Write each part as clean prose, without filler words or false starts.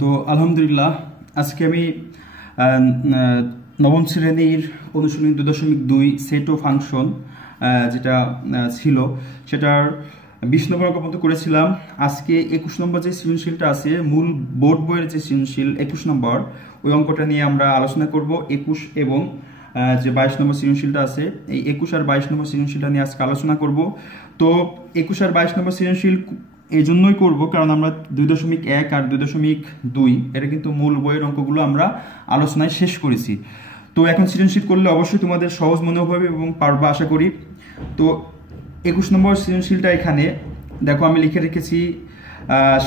তো আলহামদুলিল্লাহ আজকে আমি নবম শ্রেণীর অনুশীলনী 2.2 সেট ও ফাংশন যেটা ছিল সেটার 20 নম্বর অঙ্ক পর্যন্ত করেছিলাম। আজকে 21 নম্বর যে সৃজনশীলটা আছে, মূল বোর্ড বইয়ের যে সৃজনশীল 21 নম্বর, ওই অঙ্কটা নিয়ে আমরা আলোচনা করব। 21 এবং যে 22 নম্বর সৃজনশীলটা আছে, এই 21 আর 22 নম্বর সৃজনশীলটা নিয়ে আজকে আলোচনা করব। তো 21 আর 22 নম্বর সৃজনশীল এই জন্যই করবো কারণ আমরা 2.1 আর 2.2 এটা কিন্তু মূল বইয়ের অঙ্কগুলো আমরা আলোচনায় শেষ করেছি। তো এখন সৃজনশীল করলে অবশ্যই তোমাদের সহজ মনে হবে এবং পারবা আশা করি। তো 21 নম্বর সৃজনশীলটা এখানে দেখো আমি লিখে রেখেছি,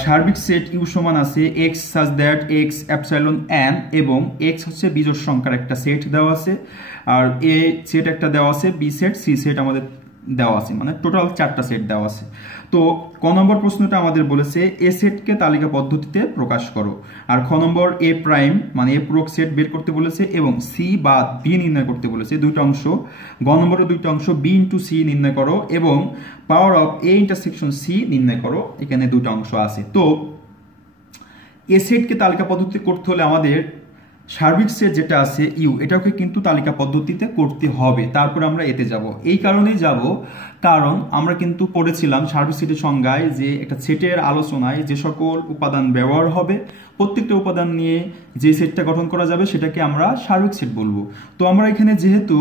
সার্বিক সেট ইউ সমান আছে x such that x epsilon n এবং x হচ্ছে বিজোড় সংখ্যার একটা সেট দেওয়া আছে, আর a সেট একটা দেওয়া আছে, b সেট, c সেট আমাদের দেওয়া আছে, মানে টোটাল 4টা সেট দেওয়া আছে। তো ক নম্বর প্রশ্নটা আমাদের বলেছে এ সেটকে তালিকা পদ্ধতিতে প্রকাশ করো, আর খ নম্বর এ প্রাইম মানে এ পূরক সেট বের করতে বলেছে এবং সি বা বি নির্ণয় করতে বলেছে, দুইটা অংশ। গ নম্বরের দুইটা অংশ বি ইন্টু সি নির্ণয় করো এবং power of A intersection C নির্ণয় করো, এখানে দুইটা অংশ আছে। তো এ সেটকে তালিকা পদ্ধতিতে করতে হলে আমাদের সার্বিক সেট যেটা আছে ইউ, এটাকে কিন্তু তালিকা পদ্ধতিতে করতে হবে, তারপর আমরা এতে যাব। এই কারণেই যাব কারণ আমরা কিন্তু পড়েছিলাম সার্বিক সেটের সংজ্ঞায় যে একটা সেটের আলোচনায় যে সকল উপাদান ব্যবহার হবে, প্রত্যেকটা উপাদান নিয়ে যে সেটটা গঠন করা যাবে সেটাকে আমরা সার্বিক সেট বলবো। তো আমরা এখানে যেহেতু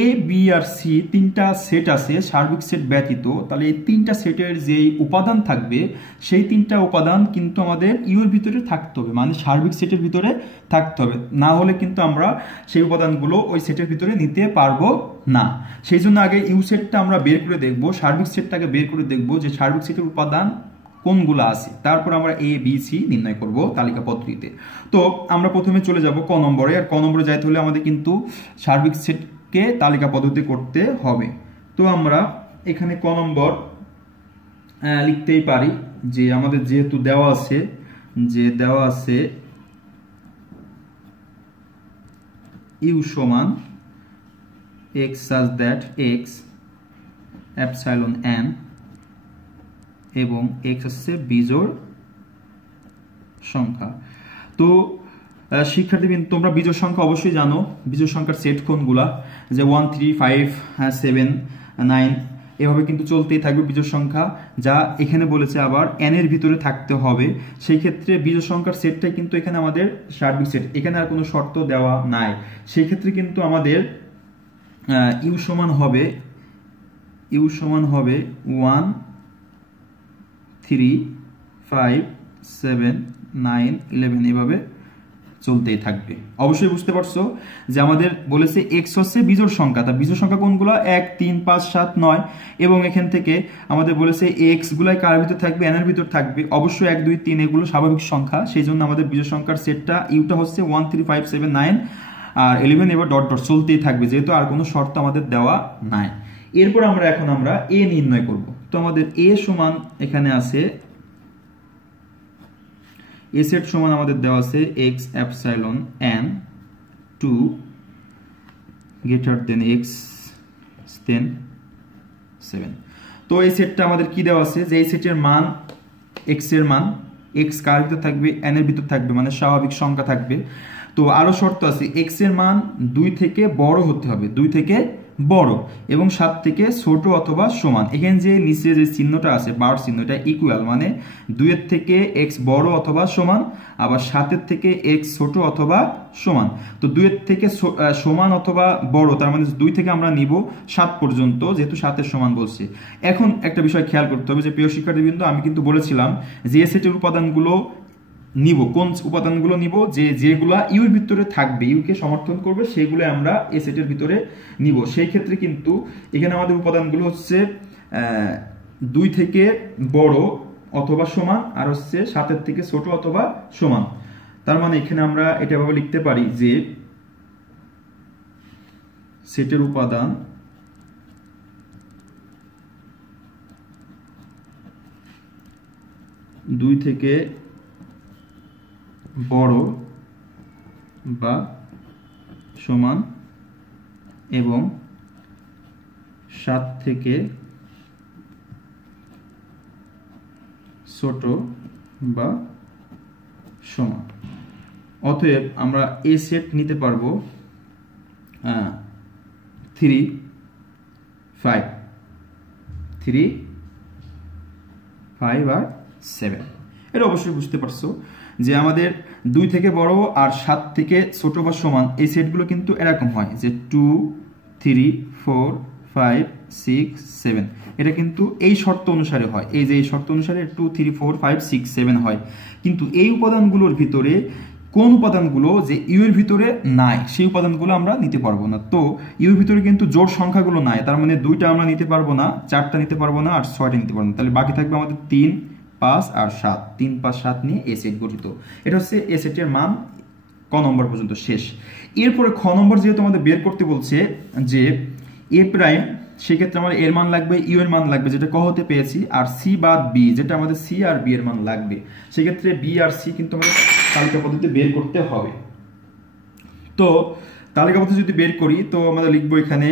এ বি আর সি তিনটা সেট আছে সার্বিক সেট ব্যতীত, তাহলে এই তিনটা সেটের যেই উপাদান থাকবে সেই তিনটা উপাদান কিন্তু আমাদের ইউ এর ভিতরে থাকতে হবে, মানে সার্বিক সেটের ভিতরে থাকতে হবে, না হলে কিন্তু আমরা সেই উপাদানগুলো ওই সেটের ভিতরে নিতে পারবো না। সেই জন্য আগে ইউ সেটটা আমরা বের করে দেখবো, সার্বিক সেটটাকে বের করে দেখবো যে সার্বিক সেটের উপাদান কোনগুলো আছে, তারপর আমরা এ বি সি নির্ণয় করব তালিকা পদ্ধতিতে। তো আমরা প্রথমে চলে যাব ক নম্বরে, আর ক নম্বরে যাইতে হলে আমাদের কিন্তু সার্বিক সেটকে তালিকা পদ্ধতি করতে হবে। তো আমরা এখানে ক নম্বর লিখতেই পারি যে আমাদের যেহেতু দেওয়া আছে ইউ সমান x such that x epsilon n এবং x হচ্ছে বিজোড় সংখ্যা। তো শিক্ষার্থীবৃন্দ তোমরা বিজোড় সংখ্যা অবশ্যই জানো, বিজোড় সংখ্যার সেট কোনগুলা, যে 1 3 5 7 9 এভাবে কিন্তু চলতেই থাকবে বিজোড় সংখ্যা, যা এখানে বলেছে আবার n এর ভিতরে থাকতে হবে। সেই ক্ষেত্রে বিজোড় সংখ্যার সেটটাই কিন্তু এখানে আমাদের সার্বিক সেট, এখানে আর কোনো শর্ত দেওয়া নাই। সেই ক্ষেত্রে কিন্তু আমাদের ইউ সমান হবে 1 3 5 7 9 11 এভাবে চলতেই থাকবে। অবশ্যই বুঝতে পারছো যে আমাদের বলেছে এক্স হচ্ছে বিজোড় সংখ্যা, তা বিজোড় সংখ্যা কোনগুলো 1 3 5 7 9 এবং এখান থেকে আমাদের বলেছে এক্স গুলাই কার ভিতর থাকবে, এন এর ভিতর থাকবে। অবশ্যই 1 2 3 এগুলো স্বাভাবিক সংখ্যা, সেই জন্য আমাদের বিজোড় সংখ্যার সেটটা ইউটা হচ্ছে 1 3 5 7 9 আর 11 এবার ডট ডট চলতেই থাকবে, যেহেতু আর কোনো শর্ত আমাদের দেওয়া নাই। এরপর আমরা এ নির্ণয় করব। তো আমাদের এ সমান এখানে আছে এ সেট সমান আমাদের দেওয়া আছে x epsilon n 2 greater than x then 7। তো এই সেটটা আমাদের কি দেওয়া আছে যে এই সেটের মান x এর মান, x কার ভিতর থাকবে, n এর ভিতর থাকবে, মানে স্বাভাবিক সংখ্যা থাকবে। তো আরো শর্ত আছে, x এর মান 2 থেকে বড় হতে হবে, 2 থেকে বড় এবং 7 থেকে ছোট অথবা সমান। এখানে যে নিচে যে চিহ্নটা আছে বার চিহ্ন, এটা ইকুয়াল, মানে 2 এর থেকে x বড় অথবা সমান, আবার 7 এর থেকে x ছোট অথবা সমান। তো 2 এর থেকে সমান অথবা বড়, তার মানে 2 থেকে আমরা নিব 7 পর্যন্ত, যেহেতু 7 এর সমান বলছে। এখন একটা বিষয় খেয়াল করতে হবে যে প্রিয় শিক্ষার্থীবৃন্দ, আমি কিন্তু বলেছিলাম যে এই সেটের উপাদানগুলো নিব, কোন উপাদানগুলো নিব, যেগুলা ইউ এর ভিতরে থাকবে, ইউ কে সমর্থন করবে, সেগুলো আমরা এই সেটের ভিতরে নিব। সেই ক্ষেত্রে কিন্তু এখানে আমাদের উপাদানগুলো হচ্ছে 2 থেকে বড় অথবা সমান, আর হচ্ছে 7 এর থেকে ছোট অথবা সমান। তার মানে এখানে আমরা এটা ভাবে লিখতে পারি যে সেটের উপাদান দুই থেকে বড় বা সমান এবং 7 থেকে ছোট বা সমান। অতএব আমরা এ সেট নিতে পারবো 3, 5 আর 7। এটা অবশ্যই বুঝতে পারছো যে আমাদের 2 থেকে বড় আর 7 থেকে ছোট বা সমান এই সেটগুলো কিন্তু এরকম হয় যে 2, 3, 4, 5, 6, 7। এটা কিন্তু এই শর্ত অনুসারে হয়, এই যে এই শর্ত অনুসারে 2, 3, 4, 5, 6, 7 হয়। কিন্তু এই উপাদানগুলোর ভিতরে কোন উপাদানগুলো যে ইউ এর ভিতরে নাই সেই উপাদানগুলো আমরা নিতে পারবো না। তো ইউ এর ভিতরে কিন্তু জোড় সংখ্যাগুলো নাই, তার মানে 2টা আমরা নিতে পারবো না, 4টা নিতে পারবো না, আর 6টা নিতে পারবো না। তাহলে বাকি থাকবে আমাদের 3, 5 আর 7। 3, 5, 7 নিয়ে এ সেট গঠিত। এটা হচ্ছে এ সেটের মান ক নম্বর পর্যন্ত শেষ। এরপরে খ নম্বর যেহেতু আমাদের বের করতে বলছে যে এ প্রাইম, সেক্ষেত্রে আমার এর মান লাগবে, ইউ এর মান লাগবে যেটা ক হতে পেয়েছি, আর সি বাদ বি যেটা আমাদের সি আর বি এর মান লাগবে। সেক্ষেত্রে বি আর সি কিন্তু আমাদের তালিকা পদ্ধতিতে বের করতে হবে। তো তালিকা পদ্ধতি যদি বের করি তো আমাদের লিখবো এখানে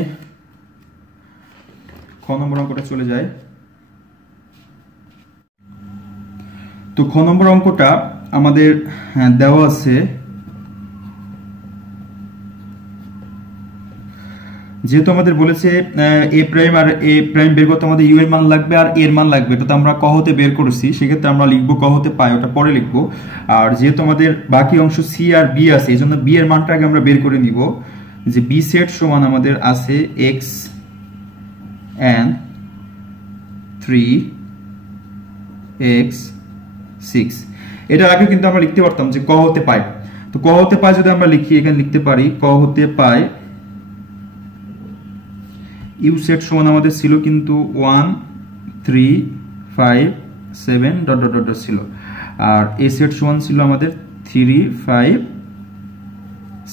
খ নম্বর অঙ্কটা চলে যায়। তো খ নম্বর অঙ্কটা আমাদের দেওয়া আছে যেহেতু আমাদের বলেছে এ প্রাইম আর এ প্রাইম বের করতে আমাদের ইউ এর মান লাগবে আর এর মান লাগবে, এটা তো আমরা ক হতে বের করেছি, সেক্ষেত্রে আমরা লিখবো ক হতে পাই, ওটা পরে লিখবো। আর যেহেতু আমাদের বাকি অংশ সি আর বি আছে এই জন্য বি এর মানটা আগে আমরা বের করে নিব, যে বি সেট সমান আমাদের আছে এক্স এন্ড 3x 6। এটার আগে কিন্তু আমরা লিখতে পারতাম যে ক হতে পাই। তো ক হতে পাই যদি আমরা লিখি, এখানে লিখতে পারি ক হতে পাই ইউ সেট সমান আমাদের ছিল কিন্তু 1, 3, 5, 7 ডট ডট ডট ছিল, আর এ সেট সমান ছিল আমাদের 3, 5,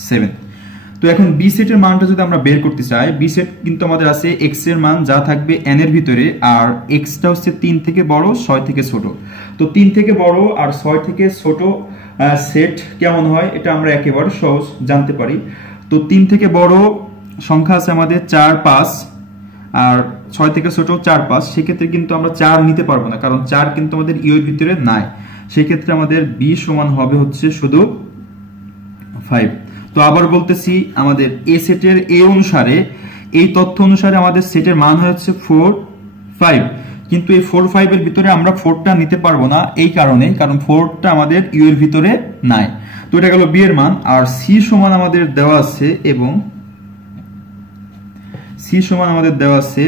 7। তো এখন বি সেটের মানটা যদি আমরা বের করতে চাই, বি সেট কিন্তু আমাদের আছে এক্স এর মান যা থাকবে এন এর ভিতরে, আর এক্সটা হচ্ছে 3 থেকে বড় 6 থেকে ছোট। তো 3 থেকে বড় আর 6 থেকে ছোট সেট কেমন হয় এটা আমরা একেবারে সহজ জানতে পারি। তো 3 থেকে বড় সংখ্যা আছে আমাদের 4, 5, আর 6 থেকে ছোট 4, 5। সেক্ষেত্রে কিন্তু আমরা 4 নিতে পারবো না, কারণ 4 কিন্তু আমাদের ইউ এর ভিতরে নাই। সেক্ষেত্রে আমাদের বি সমান হবে হচ্ছে শুধু 5। তো আবার বলতেছি আমাদের এ সেটের এ অনুসারে, এই তথ্য অনুসারে আমাদের সেটের মান হচ্ছে 4, 5, কিন্তু এই 4, 5 এর ভিতরে আমরা 4টা নিতে পারবো না, এই কারণে কারণ 4টা আমাদের ইউ এর ভিতরে নাই। তো এটা গেল বি এর মান। আর সি সমান আমাদের দেওয়া আছে, এবং সি সমান আমাদের দেওয়া আছে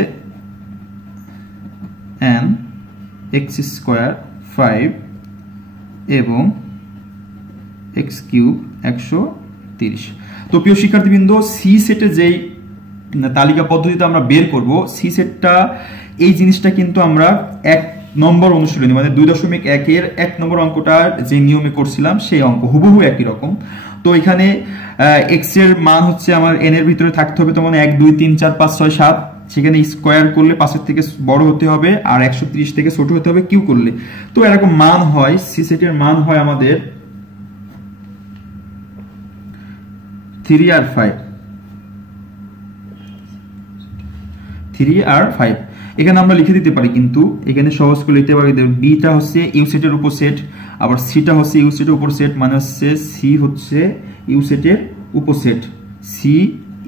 n x স্কয়ার 5 এবং x কিউব 130। তো প্রিয় শিক্ষার্থীবৃন্দ, সি সেটে যেই তালিকা পদ্ধতিতে আমরা বের করব, সি সেটটা এই জিনিসটা কিন্তু আমরা 1 নম্বর অনুশীলনী মানে 2.1 এর 1 নম্বর অঙ্কটা যে নিয়মে করছিলাম সেই অঙ্ক হুবহু একই রকম। তো এখানে x এর মান হচ্ছে আমার n এর ভিতরে থাকতে হবে, তো মানে 1, 2, 3, 4, 5, 6, 7। সেখানে স্কয়ার করলে 5 এর থেকে বড় হতে হবে আর 130 থেকে ছোট হতে হবে কিউ করলে। তো এরকম মান হয়, সি সেটের মান হয় আমাদের 3 আর 5। 3 আর 5 এখানে আমরা লিখে দিতে পারি, কিন্তু এখানে সহজ করে লিখতে পারি বিটা হচ্ছে ইউ সেটের উপর সেট, আবার সিটা হচ্ছে ইউ সেটের উপর সেট, মানে হচ্ছে সি হচ্ছে ইউ সেটের উপর সেট, সি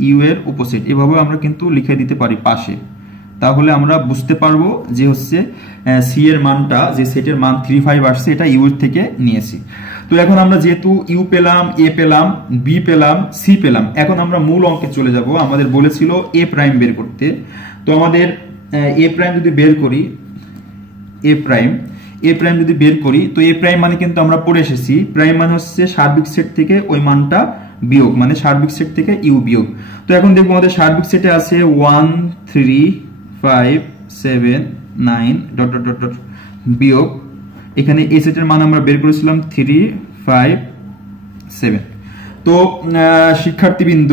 ইউ এর উপর সেট। এভাবে আমরা কিন্তু লিখে দিতে পারি পাশে, তাহলে আমরা বুঝতে পারবো যে হচ্ছে সি এর মানটা, যে সেটের মান 3, 5 আসছে এটা ইউ এর থেকে নিয়েছি। তো এখন আমরা যেহেতু ইউ পেলাম, এ পেলাম, বি পেলাম, সি পেলাম, এখন আমরা মূল অঙ্কে চলে যাব। আমাদের বলেছিল এ প্রাইম বের করতে। তো আমাদের এ প্রাইম যদি বের করি, এ প্রাইম যদি বের করি, তো এ প্রাইম মানে কিন্তু আমরা পড়ে এসেছি, প্রাইম মানে হচ্ছে সার্বিক সেট থেকে ওই মানটা বিয়োগ, মানে সার্বিক সেট থেকে ইউ বিয়োগ। তো এখন দেখবো আমাদের সার্বিক সেটে আছে 1, 3, 5, 7, 9 ডট ডট ডট বিয়োগ, এখানে এই সেটের মান আমরা বের করেছিলাম 3, 5, 7। তো শিক্ষার্থীবৃন্দ,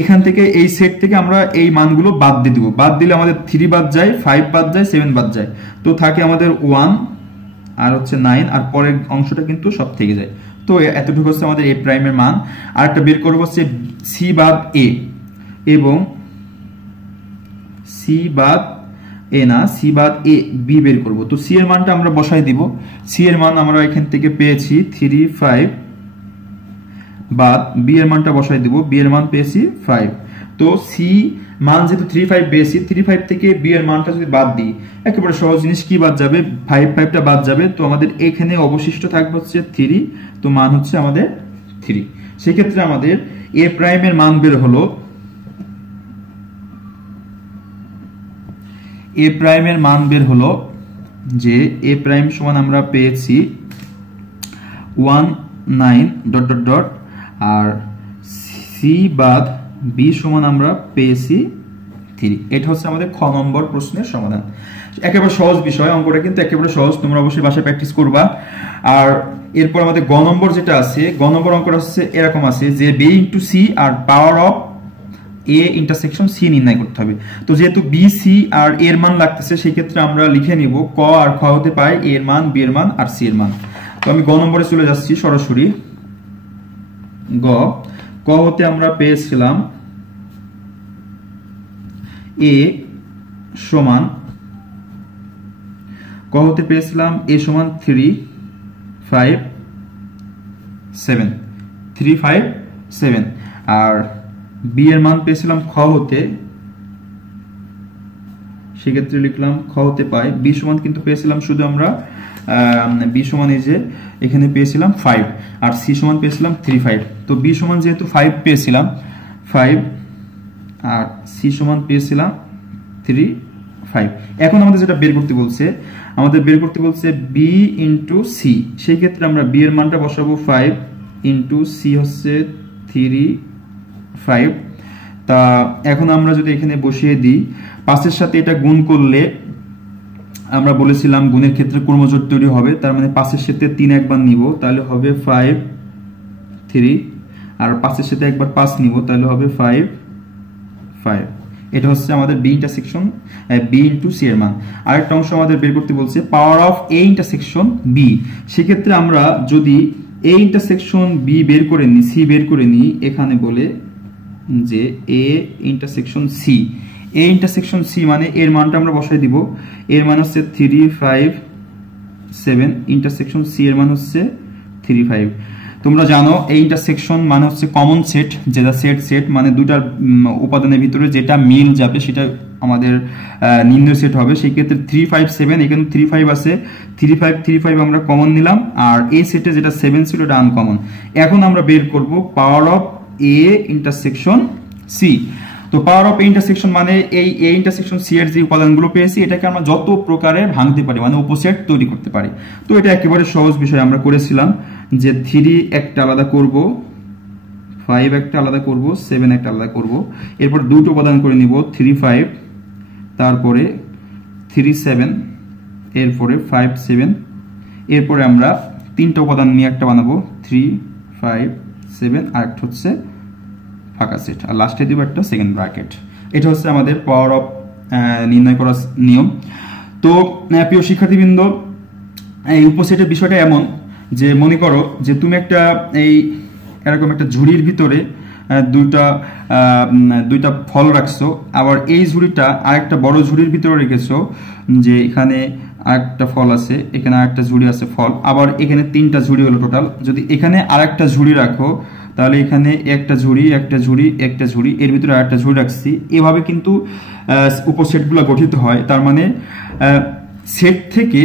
এখান থেকে এই সেট থেকে আমরা এই মানগুলো বাদ দিয়ে দেবো। বাদ দিলে আমাদের 3 বাদ যায়, 5 বাদ যায়, 7 বাদ যায়। তো থাকে আমাদের 1 আর হচ্ছে 9, আর পরের অংশটা কিন্তু সব থেকে যায়। তো এতটুকু হচ্ছে আমাদের এ প্রাইমের মান। আর একটা বের করবো হচ্ছে সি বাদ এ, এবং সি বাদ এ না, সি বাদ এ বি বের করব। তো সি এর মানটা আমরা বসাই দিব। সি এর মান আমরা এখান থেকে পেয়েছি 3 5 বাদ বি এর মানটা বসাই দিব। বি এর মান পেয়েছি 5। তো সি মান যেহেতু 3 5 পেয়েছি, 3 5 থেকে বি এর মানটা যদি বাদ দিই, একেবারে সহজ জিনিস, কি বাদ যাবে? 5 5টা বাদ যাবে। তো আমাদের এখানে অবশিষ্ট থাকবে হচ্ছে 3। তো মান হচ্ছে আমাদের 3। সেই ক্ষেত্রে আমাদের এ প্রাইমের মান বের হলো, এ প্রাইমের মান বের হলো যে এ প্রাইম সমান আমরা পেয়েছি 19 ডট ডট ডট, আর সি বাদ বি সমান আমরা পেয়েছি 3। এটা হচ্ছে আমাদের খ নম্বর প্রশ্নের সমাধান। একেবারে সহজ বিষয়, অঙ্কটা কিন্তু একেবারে সহজ, তোমরা অবশ্যই বাসায় প্র্যাকটিস করবা। আর এরপর আমাদের গ নম্বর যেটা আছে, গ নম্বর অঙ্কটা হচ্ছে এরকম আছে যে বি ইন্টু সি আর power of A intersection C নির্ণয় করতে হবে। তো যেহেতু বি সি আর এর মান লাগতেছে, সেই ক্ষেত্রে আমরা লিখে নিব ক আর খ হতে পাই এর মান, বি এর মান আর সি এর মান। তো আমি গ নম্বরে চলে যাচ্ছি সরাসরি। ক হতে আমরা পেয়েছিলাম এ সমান, ক হতে পেয়েছিলাম এ সমান 3 5 7, 3 5 7, আর বি এর মান পেয়েছিলাম খ হতে, সেক্ষেত্রে লিখলাম খ হতে পাই বি সমান, কিন্তু পেয়েছিলাম শুধু আমরা বি সমান এই যে এখানে পেয়েছিলাম 5 আর সি সমান পেয়েছিলাম 3 5। তো বি সমান যেহেতু 5 পেয়েছিলাম 5 আর সি সমান পেয়েছিলাম 3 5। এখন আমাদের যেটা বের করতে বলছে, আমাদের বের করতে বলছে বি ইন্টু সি। সেই ক্ষেত্রে আমরা বি এর মানটা বসাবো 5 ইন্টু সি হচ্ছে 3 5। তা এখন আমরা যদি এখানে বসিয়ে দিই, 5 এর সাথে এটা গুণ করলে আমরা বলেছিলাম গুণের ক্ষেত্রে ক্রমজোড় তৈরি হবে, তার মানে 5 এর সাথে 3 একবার নিব, তাহলে হবে 5 3, আর 5 এর সাথে একবার 5 নিব, তাহলে হবে 5 5। এটা হচ্ছে আমাদের B intersection B into C এর মান। আরেকটা অংশ আমাদের বের করতে বলছে power of A intersection B. সেক্ষেত্রে আমরা যদি এ ইন্টারসেকশন বি বের করে নিই, সি বের করে নিই, এখানে বলে যে A intersection C, A intersection C মানে এর মানটা আমরা বসাই দিব। এর মান হচ্ছে 3 5 7, ইন্টারসেকশন সি এর মান হচ্ছে 3 5। তোমরা জানো এই ইন্টারসেকশন মানে হচ্ছে কমন সেট, যেটা সেট মানে দুটার উপাদানের ভিতরে যেটা মিল যাবে সেটা আমাদের নির্ণয় সেট হবে। সেই ক্ষেত্রে 3 5 7, এখানে 3 5 আছে, 3 5 আমরা কমন নিলাম, আর এই সেটে যেটা 7 ছিল এটা আনকমন। এখন আমরা বের করব power of A intersection C. তো পাওয়ার অফ এ ইন্টারসেকশন মানে এই এ ইন্টারসেকশন সি এর যে উপাদানগুলো পেয়েছি, এটাকে আমরা যত প্রকারে ভাঙতে পারি, মানে উপসেট তৈরি করতে পারি। তো এটা একেবারে সহজ বিষয় আমরা করেছিলাম যে 3 একটা আলাদা করব, 5 একটা আলাদা করব, 7 একটা আলাদা করব, এরপর দুটো উপাদান করে নিব 3 5, তারপরে 3 7, এরপরে 5 7, এরপরে আমরা তিনটা উপাদান নিয়ে একটা বানাবো 3 5 7, আর একটা হচ্ছে ফাঁকা সেট, আর লাস্টে দিব একটা সেকেন্ড ব্র্যাকেট। এটা হচ্ছে আমাদের পাওয়ার অফ নির্ণয় করার নিয়ম। তো প্রিয় শিক্ষার্থীবৃন্দ, এই উপসেটের বিষয়টা এমন যে মনে করো যে তুমি একটা এই এরকম একটা ঝুড়ির ভিতরে দুইটা ফল রাখছো, আবার এই ঝুড়িটা আরেকটা বড় ঝুড়ির ভিতরে রেখেছো, যে এখানে আরেকটা ফল আছে, এখানে আরেকটা ঝুড়ি আছে ফল, আবার এখানে তিনটা ঝুড়ি হলো টোটাল। যদি এখানে আরেকটা ঝুড়ি রাখো, তাহলে এখানে একটা ঝুড়ি একটা ঝুড়ি একটা ঝুড়ি, এর ভিতরে আরেকটা ঝুড়ি রাখছি। এভাবে কিন্তু উপসেটগুলো গঠিত হয়। তার মানে সেট থেকে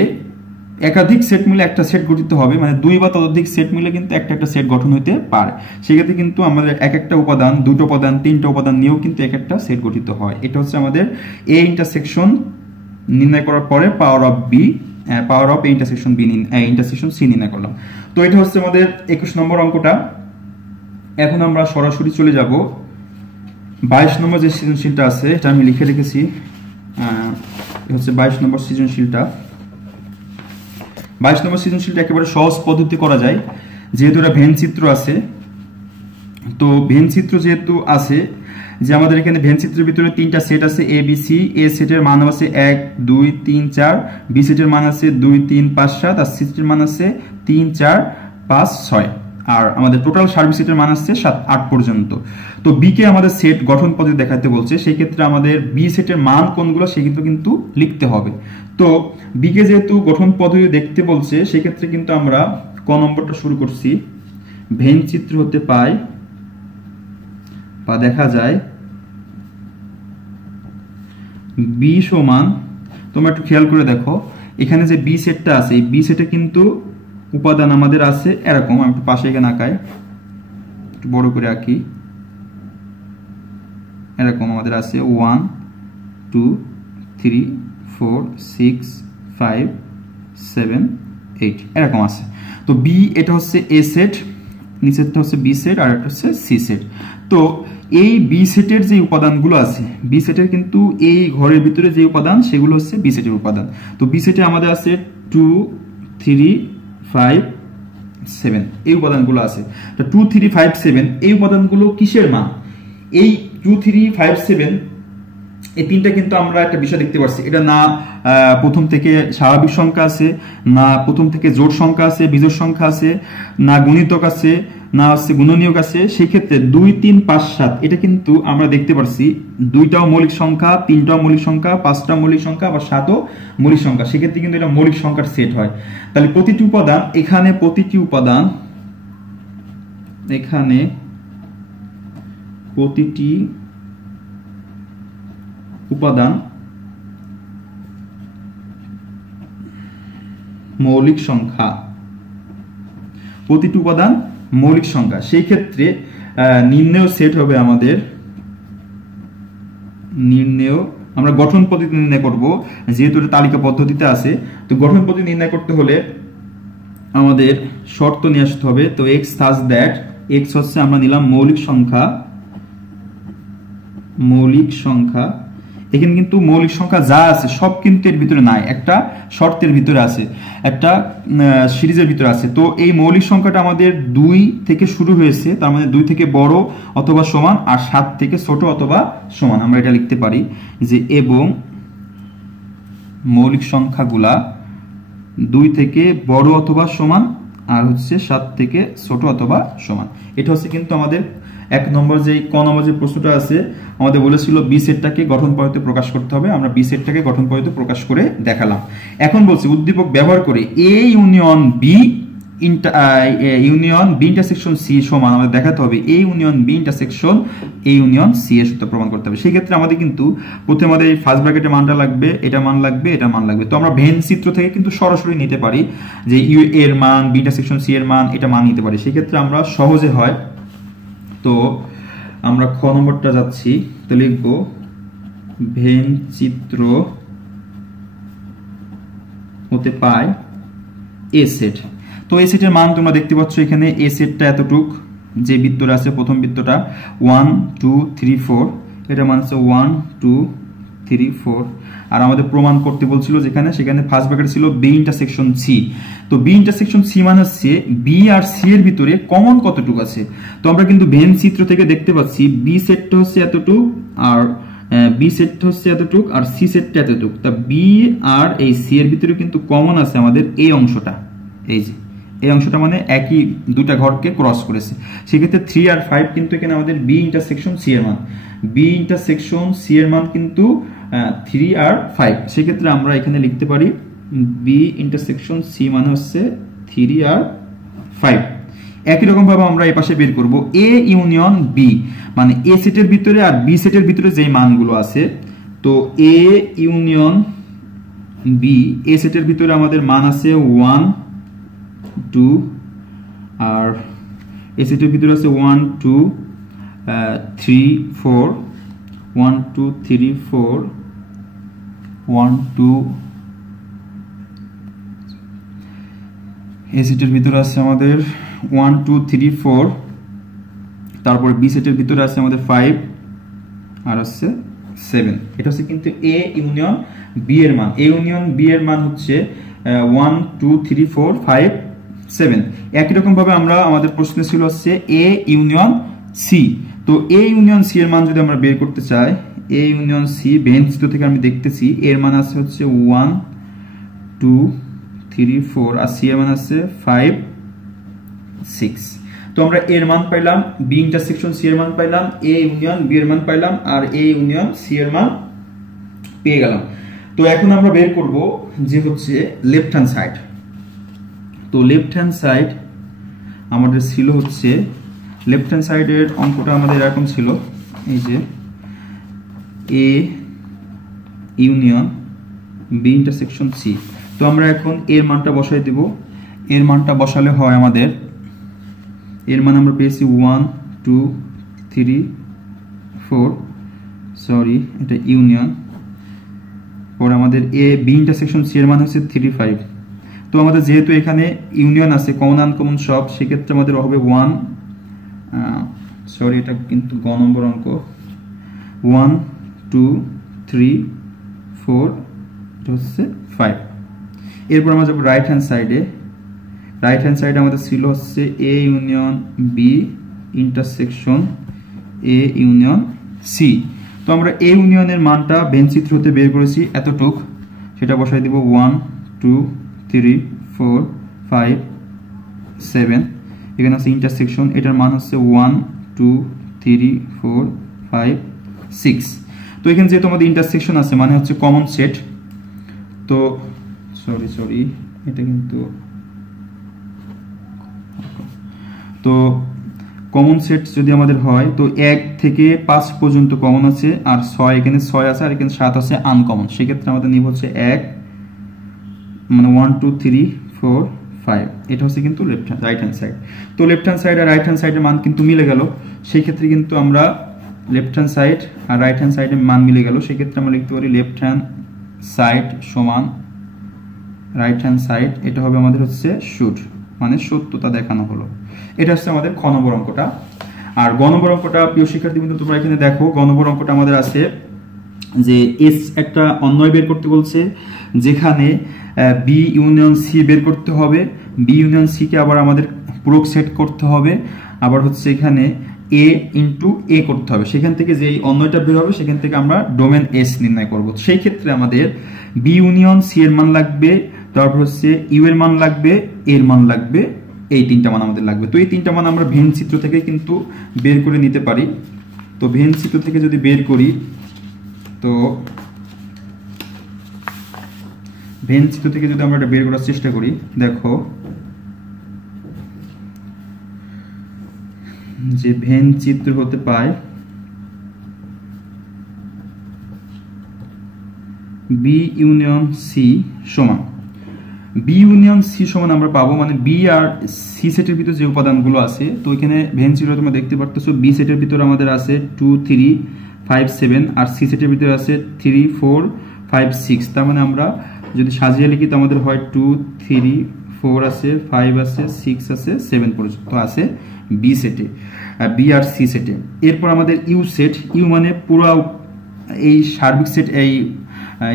একাধিক সেট মিলে একটা সেট গঠিত হবে, মানে দুই বা ততোধিক সেট মিলে কিন্তু একটা সেট গঠন হতে পারে। সেক্ষেত্রে কিন্তু আমাদের এক একটা উপাদান, দুটো উপাদান, তিনটা উপাদান নিয়েও কিন্তু এক একটা সেট গঠিত হয়। এটা হচ্ছে আমাদের এ ইন্টারসেকশন নির্ণয় করার পরে power of B, power of A intersection B intersection C নির্ণয় করলাম। তো এটা হচ্ছে আমাদের 21 নম্বর অঙ্কটা। এখন আমরা সরাসরি চলে যাব 22 নম্বর যে সৃজনশীলটা আছে, এটা আমি লিখে রেখেছি, হচ্ছে 22 নম্বর সৃজনশীলটা। 22 নম্বর সৃজনশীলটা একেবারে সহজ পদ্ধতি করা যায়, যেহেতু এটা ভেন চিত্র আছে। তো ভেন চিত্র যেহেতু আছে, যে আমাদের এখানে ভেন চিত্রের ভিতরে তিনটা সেট আছে এ বি সি। এ সেটের মান আছে 1 2 3 4, বি সেটের মান আছে 2 3 5 7, আর সি সেটের মান আছে 3 4 5 6। আর আমাদের টোটাল সার্বিক সেটের মান আসছে 7 8 পর্যন্ত। তো বি কে আমাদের সেট গঠন পদ্ধতি দেখাতে বলছে, সেই ক্ষেত্রে আমাদের বি সেটের মান কোনগুলো সেগুলো কিন্তু লিখতে হবে। তো বি কে যেহেতু গঠন পদ্ধতি দেখতে বলছে, সেই ক্ষেত্রে কিন্তু আমরা ক নম্বরটা শুরু করছি। ভেন চিত্র হতে পাই বা দেখা যায় বি সমান, তোমরা একটু খেয়াল করে দেখো এখানে যে বি সেটটা আছে, এই বি সেটে কিন্তু উপাদান আমাদের আছে এরকম, আমি একটু পাশে এখানে আঁকাই, একটু বড় করে আঁকি, এরকম আমাদের আছে 1 2 3 4 6 5 7 8 এরকম আছে। তো বি এটা হচ্ছে এ সেট, নিচেরটা হচ্ছে বি সেট আর এটা হচ্ছে সি সেট। তো এই বি সেটের যে উপাদানগুলো আছে, বি সেটের কিন্তু এই ঘরের ভিতরে যে উপাদান সেগুলো হচ্ছে বি সেটের উপাদান। তো বি সেটে আমাদের আছে 2 3 5 7 এই উপাদানগুলো আছে। তো 2 3 5 7 এই উপাদানগুলো কিসের মান? এই 2 3 5 7 এই তিনটা কিন্তু আমরা একটা বিষয় দেখতে পাচ্ছি, এটা না প্রথম থেকে স্বাভাবিক সংখ্যা আছে, না প্রথম থেকে জোড় সংখ্যা আছে, বিজোড় সংখ্যা আছে, না গুণিতক আছে, না হচ্ছে গুণনীয়ক আছে। সেই ক্ষেত্রে 2 3 5 7 এটা কিন্তু আমরা দেখতে পাচ্ছি দুইটাও মৌলিক সংখ্যা, তিনটাও মৌলিক সংখ্যা, পাঁচটা মৌলিক সংখ্যা বা সাতও মৌলিক সংখ্যা। সেক্ষেত্রে কিন্তু এটা মৌলিক সংখ্যার সেট হয়। তাহলে প্রতিটি উপাদান, এখানে প্রতিটি উপাদান, এখানে প্রতিটি উপাদান মৌলিক সংখ্যা, প্রতিটি উপাদান মৌলিক সংখ্যা। সেই ক্ষেত্রে নির্ণেয় সেট হবে আমাদের, নির্ণেয় আমরা গঠন পদ্ধতি নির্ণয় করব, যেহেতু এটা তালিকা পদ্ধতিতে আছে। তো গঠন পদ্ধতি নির্ণয় করতে হলে আমাদের শর্ত নিয়ে আসতে হবে। তো এক্স সাচ দ্যাট, এক্স হচ্ছে আমরা নিলাম মৌলিক সংখ্যা, মৌলিক সংখ্যা। এখানে কিন্তু মৌলিক সংখ্যা যা আছে সব কিন্তু এর ভিতরে নাই, একটা শর্তের ভিতরে আছে, একটা সিরিজের ভিতরে আছে। তো এই মৌলিক সংখ্যাটা আমাদের 2 থেকে শুরু হয়েছে, তার মানে 2 থেকে বড় অথবা সমান, আর 7 থেকে ছোট অথবা সমান। আমরা এটা লিখতে পারি যে এবং মৌলিক সংখ্যাগুলা 2 থেকে বড় অথবা সমান, আর হচ্ছে 7 থেকে ছোট অথবা সমান। এটা হচ্ছে কিন্তু আমাদের 1 নম্বর যে ক নম্বর যে প্রশ্নটা আছে, আমাদের বলেছিল বি সেটটাকে গঠন পদ্ধতিতে প্রকাশ করতে হবে। আমরা বি সেটটাকে গঠন পদ্ধতিতে প্রকাশ করে দেখালাম। এখন বলছি উদ্দীপক ব্যবহার করে A union B intersection C সমান আমাদের দেখাতে হবে A union B intersection A union C এর সূত্র প্রমাণ করতে হবে। সেই ক্ষেত্রে আমাদের কিন্তু প্রথমে আমাদের এই ফার্স্ট ব্র্যাকেটের মানটা লাগবে, এটা মান লাগবে, এটা মান লাগবে। তো আমরা ভেন চিত্র থেকে কিন্তু সরাসরি নিতে পারি যে ইউ এর মান, বি ইন্টারসেকশন সি এর মান, এটা মান নিতে পারি। সেই ক্ষেত্রে আমরা সহজে হয়। তো আমরা খ নম্বরটা যাচ্ছি, তো লিখব ভেন চিত্র হতে পায় এ সেট। তো এ সেটের মান তোমরা দেখতে পাচ্ছ এখানে, এ সেটটা এতটুক, যে বৃত্তটা আছে প্রথম বৃত্তটা 1 2 3 4, এটা মান হচ্ছে 1 2 3 4। আর আমাদের প্রমাণ করতে বলছিল যেখানে, সেখানে ফার্স্ট ব্র্যাকেট ছিল বি ইন্টারসেকশন সি। তো বি ইন্টারসেকশন সি মানে হচ্ছে বি আর সি এর ভিতরে কমন কতটুকু আছে। তো আমরা কিন্তু ভেন চিত্র থেকে দেখতে পাচ্ছি বি সেটটা হচ্ছে এতটুক, আর বি সেটটা হচ্ছে এতটুক, আর সি সেটটা এতটুক। তা বি আর এই সি এর ভিতরে কিন্তু কমন আছে আমাদের এই অংশটা, এই যে এই অংশটা মানে একই দুটা ঘরকে ক্রস করেছে। সেক্ষেত্রে 3 আর 5 কিন্তু এখানে আমাদের বি ইন্টারসেকশন সি এর মান, বি ইন্টারসেকশন সি এর মান কিন্তু 3 আর 5। সেক্ষেত্রে আমরা এখানে লিখতে পারি বি ইন্টারসেকশন সি মানে হচ্ছে 3 আর 5। একই রকম ভাবে আমরা এই পাশে বের করব এ ইউনিয়ন বি, মানে এ সেটের ভিতরে আর বি সেটের ভিতরে যে মানগুলো আছে। তো এ ইউনিয়ন বি, এ সেটের ভিতরে আমাদের মান আছে 1 2, আর এ সেটের ভিতরে আছে 1 2 3 4, 1 2 3 4 1 2, এ সেটের ভিতরে আছে আমাদের 1 2 3 4, তারপরে বি সেটের ভিতরে আছে আমাদের 5 আর আছে 7। এটা হচ্ছে কিন্তু এ ইউনিয়ন বি এর মান। এ ইউনিয়ন বি এর মান হচ্ছে 1 2 3 4 5 7। একই রকম ভাবে আমরা আমাদের প্রশ্ন ছিল হচ্ছে এ ইউনিয়ন সি। তো এ ইউনিয়ন সি এর মান যদি আমরা বের করতে চাই, এ ইউনিয়ন সি ভেন চিত্র থেকে আমি দেখতেছি এর মান আছে হচ্ছে 1 2 3 4, আর সি এর মান আছে 5 6। তো আমরা এর মান পাইলাম, বি ইন্টারসেকশন সি এর মান পাইলাম, এ ইউনিয়ন বি এর মান পাইলাম, আর এ ইউনিয়ন সি এর মান পেয়ে গেলাম। তো এখন আমরা বের করব যে হচ্ছে লেফট হ্যান্ড সাইড। তো লেফট হ্যান্ড সাইড আমাদের ছিল হচ্ছে, লেফট হ্যান্ড সাইডের অঙ্কটা আমাদের এরকম ছিল, এই যে A union B intersection C. তো আমরা এখন এর মানটা বসাই দেব। এর মানটা বসালে হয় আমাদের, এর মান আমরা পেয়েছি 1 2 3 4, সরি এটা ইউনিয়ন, পরে আমাদের এ বি ইন্টারসেকশন সি এর মান হচ্ছে 3 5। তো আমাদের যেহেতু এখানে ইউনিয়ন আছে, কমন আনকমন সব, সেক্ষেত্রে আমাদের হবে 1, সরি এটা কিন্তু গ নম্বর অঙ্ক, 1 2 3 4, এটা হচ্ছে 5। এরপর আমরা যাবো রাইট হ্যান্ড সাইডে। রাইট হ্যান্ড সাইডে আমাদের ছিল হচ্ছে A union B intersection A union C. তো আমরা এ ইউনিয়নের মানটা ভেন চিত্র হতে বের করেছি এতটুক, সেটা বসাই দিব 1 2 3 4 5 7। এখানে আছে ইন্টারসেকশন, এটার মান হচ্ছে 1 2 3 4 5 6। তো এখানে যেহেতু আমাদের ইন্টারসেকশন আছে মানে হচ্ছে কমন সেট। তো সরি এটা কিন্তু, তো কমন সেট যদি আমাদের হয়, তো 1 থেকে 5 পর্যন্ত কমন আছে, আর 6 এখানে 6 আছে, আর এখানে 7 আছে আনকমন। সেক্ষেত্রে আমাদের নিব হচ্ছে 1, মানে 1 2 3 4 5। এটা হচ্ছে কিন্তু রাইট হ্যান্ড সাইড। তো লেফট হ্যান্ড সাইড আর রাইট হ্যান্ড সাইডের মান কিন্তু মিলে গেল। সেই ক্ষেত্রে কিন্তু আমরা লেফট হ্যান্ড সাইড আর রাইট হ্যান্ড সাইডের মান মিলে গেল। সেই ক্ষেত্রে আমরা লিখতে পারি লেফট হ্যান্ড সাইড সমান রাইট হ্যান্ড সাইড, এটা হবে আমাদের হচ্ছে শুড, মানে সত্যতা দেখানো হলো। এটা হচ্ছে আমাদের খ নম্বর অঙ্কটা। আর গ নম্বর অঙ্কটা প্রিয় শিক্ষার্থীবৃন্দ তোমরা এখানে দেখো, গ নম্বর অঙ্কটা আমাদের আছে যে এস একটা অন্বয় বের করতে বলছে, যেখানে বি ইউনিয়ন সি বের করতে হবে, বি ইউনিয়ন সি কে আবার আমাদের পূরক সেট করতে হবে, আবার হচ্ছে এখানে এ ইন্টু এ করতে হবে। সেখান থেকে যে অন্যটা বের হবে সেখান থেকে আমরা ডোমেন এস নির্ণয় করব। সেই ক্ষেত্রে আমাদের বি ইউনিয়ন সি এর মান লাগবে, তারপর হচ্ছে ইউ এর মান লাগবে, এর মান লাগবে, এই তিনটা মান আমাদের লাগবে। তো এই তিনটা মান আমরা ভেন চিত্র থেকে কিন্তু বের করে নিতে পারি। তো ভেন চিত্র থেকে যদি বের করি, তো ভেন চিত্র থেকে যদি আমরা এটা বের করার চেষ্টা করি, দেখো যে ভেন চিত্র হতে পায় বি ইউনিয়ন সি সমান, বি ইউনিয়ন সি সমান আমরা পাবো, মানে বি আর সি সেটের ভিতরে যে উপাদানগুলো আছে, তো এখানে ভেন চিত্র তোমরা দেখতে পারতেছো বি সেটের ভিতরে আমাদের আছে 2 3 5 7, আর সি সেটের ভিতরে আছে 3 4 5 6। তার মানে আমরা যদি সাজিয়ে লিখি তো আমাদের হয় 2 3 4 আছে, 5 আছে, 6 আছে, 7 পর্যন্ত আছে বি সেটে, বি আর সি সেটে। এরপর আমাদের ইউ সেট, ইউ মানে পুরো এই সার্বিক সেট, এই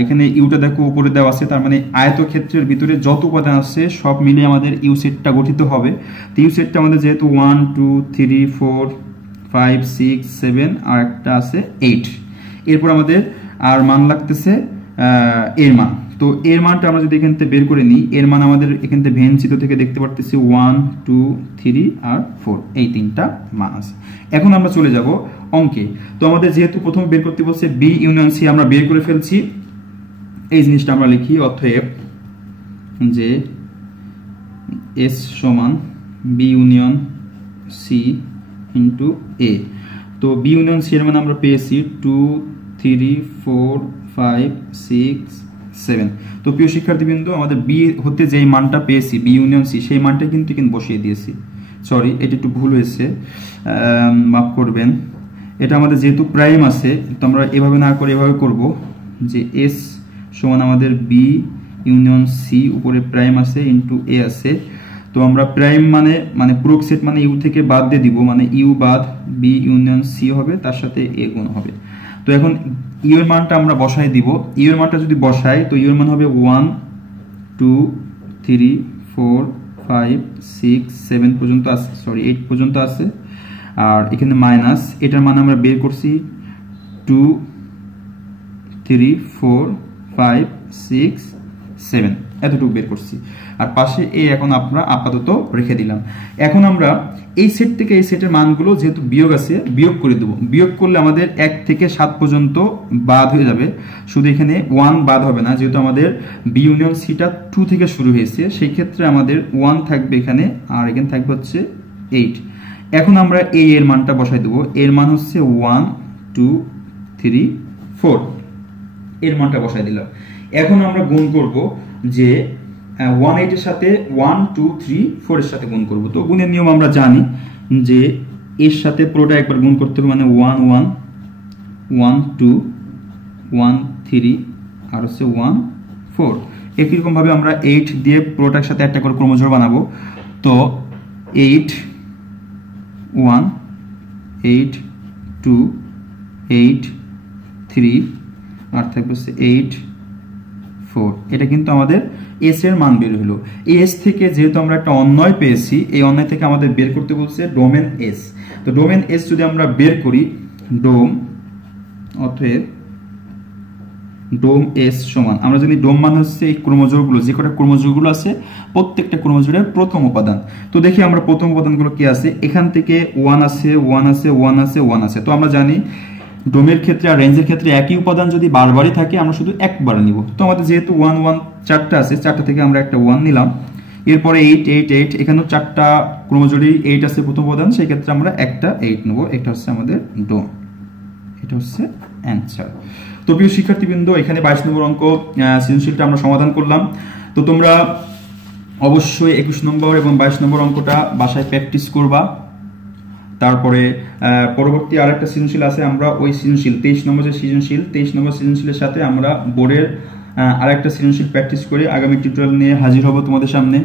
এখানে ইউটা দেখো উপরে দেওয়া আছে, তার মানে আয়তক্ষেত্রের ভিতরে যত উপাদান আছে সব মিলিয়ে আমাদের ইউ সেটটা গঠিত হবে। তো ইউ সেটটা আমাদের যেহেতু 1 2 3 4 5 6 7 আর একটা আছে 8। এরপর আমাদের আর মান লাগতেছে এর মান। তো এর মানটা আমরা যদি এখান থেকে বের করে নিই, এর মান আমাদের এখান থেকে ভেন চিত্র থেকে দেখতে পারতেছি 1 2 3 আর 4, এই তিনটা মান আছে। এখন আমরা চলে যাব অঙ্কে। তো আমাদের যেহেতু প্রথমে বের করতে বলছে বি ইউনিয়ন সি, আমরা বের করে ফেলছি। এই জিনিসটা আমরা লিখি, অতএব যে এস সমান বি ইউনিয়ন সি ইন্টু এ। তো বি ইউনিয়ন সি এর মান আমরা পেয়েছি 2 3 4 5 6 7। তো প্রিয় শিক্ষার্থীবৃন্দ, আমাদের বি হতে যেই মানটা পেয়েছি বি ইউনিয়ন সি, সেই মানটা কিন্তু এখানে বসিয়ে দিয়েছি। সরি, এটা একটু ভুল হয়েছে, মাফ করবেন। এটা আমাদের যেহেতু প্রাইম আছে, তো আমরা এভাবে না করে এভাবে করব যে এস সমান আমাদের বি ইউনিয়ন সি, উপরে প্রাইম আছে ইন্টু এ আছে। তো আমরা প্রাইম মানে পূরক সেট মানে ইউ থেকে বাদ দিয়ে দিব, মানে ইউ বাদ বি ইউনিয়ন সি হবে, তার সাথে এ গুণ হবে। তো এখন ইউ এর মানটা আমরা বসাই দিব। ইউ এর মানটা যদি বসাই তো ইউ এর মান হবে 1 2 3 4 5 6 7 পর্যন্ত আছে, সরি 8 পর্যন্ত আছে। আর এখানে মাইনাস, এটার মান আমরা বের করছি 2 3 4 5 6 7 এতটুকু বের করছি। আর পাশে a এখন আমরা আপাতত রেখে দিলাম। এখন আমরা এই সেট থেকে এই সেটের মানগুলো যেহেতু বিয়োগ আছে বিয়োগ করে দেব। বিয়োগ করলে আমাদের 1 থেকে 7 পর্যন্ত বাদ হয়ে যাবে, শুধু এখানে 1 বাদ হবে না, যেহেতু আমাদের b ইউনিয়ন c টা 2 থেকে শুরু হয়েছে, সেই ক্ষেত্রে আমাদের 1 থাকবে এখানে, আর এখানে থাকবে হচ্ছে 8। এখন আমরা a এর মানটা বসাই দেব। এর মান হচ্ছে 1 2 3 4, এর মানটা বসাই দিলাম। এখন আমরা গুণ করব যে 18 এর সাথে 1 2 3 4 এর সাথে গুণ করব। তো গুণের নিয়ম আমরা জানি যে এর সাথে পুরোটা একবার গুণ করতে হবে, মানে 1 1 1 2 1 3 আর হচ্ছে 1 4। একই রকম ভাবে আমরা 8 দিয়ে পুরোটার সাথে একটা করে ক্রমজোড় বানাবো। তো 8 1 8 2 8 3 আর থাকবে হচ্ছে 8 4। এটা কিন্তু আমাদের এস এর মান বের হলো। এই এস থেকে যেহেতু আমরা একটা অন্বয় পেয়েছি, এই অন্বয় থেকে আমাদের বের করতে বলছে ডোমেন এস। তো ডোমেন এস যদি আমরা বের করি, ডোম অতএব ডোম এস সমান, আমরা জানি ডোম মান হচ্ছে এই ক্রোমোজোরগুলো, যে কটা ক্রোমোজোরগুলো আছে প্রত্যেকটা ক্রোমোজোরের প্রথম উপাদান। তো দেখি আমরা প্রথম উপাদানগুলো কি আছে। এখান থেকে 1 আছে 1 আছে 1 আছে 1 আছে। তো আমরা জানি ডোমের ক্ষেত্রে আর রেঞ্জের ক্ষেত্রে একই উপাদান যদি বারবারই থাকে আমরা শুধু একবার নিব। তো আমাদের যেহেতু 1 1 চারটা আছে, চারটা থেকে আমরা একটা 1 নিলাম। এরপরে 8 8 8, এখানেও চারটা ক্রোমোজোরই 8 আছে প্রথম উপাদান, সেই ক্ষেত্রে আমরা একটা 8 নেব। এটা হচ্ছে আমাদের ডোম, এটা হচ্ছে অ্যানসার। তো প্রিয় শিক্ষার্থীবৃন্দ, এখানে 22 নম্বর অঙ্ক সৃজনশীলটা আমরা সমাধান করলাম। তো তোমরা অবশ্যই 21 নম্বর এবং 22 নম্বর অঙ্কটা বাসায় প্র্যাকটিস করবা। তারপরে পরবর্তী আরেকটা সৃজনশীল আছে, আমরা ওই সৃজনশীল 23 নম্বর যে সৃজনশীল, 23 নম্বর সৃজনশীলের সাথে আমরা বোর্ডের আরেকটা সৃজনশীল প্র্যাকটিস করে আগামী টিউটোরিয়াল নিয়ে হাজির হব তোমাদের সামনে।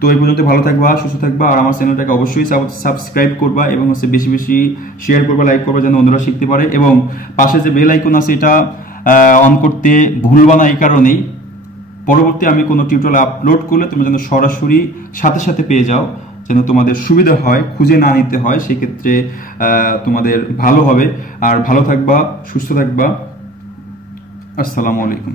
তো এই পর্যন্ত ভালো থাকবা, সুস্থ থাকবা, আর আমার চ্যানেলটাকে অবশ্যই সাবস্ক্রাইব করবা এবং হচ্ছে বেশি বেশি শেয়ার করবা, লাইক করবা, যেন অন্যরা শিখতে পারে। এবং পাশে যে বেল আইকন আছে এটা অন করতে ভুলবা না, এই কারণেই পরবর্তী আমি কোনো টিউটোরিয়াল আপলোড করলে তোমরা যেন সরাসরি সাথে সাথে পেয়ে যাও, যেন তোমাদের সুবিধা হয়, খুঁজে না নিতে হয়, সেক্ষেত্রে তোমাদের ভালো হবে। আর ভালো থাকবা, সুস্থ থাকবা। আসসালামু আলাইকুম।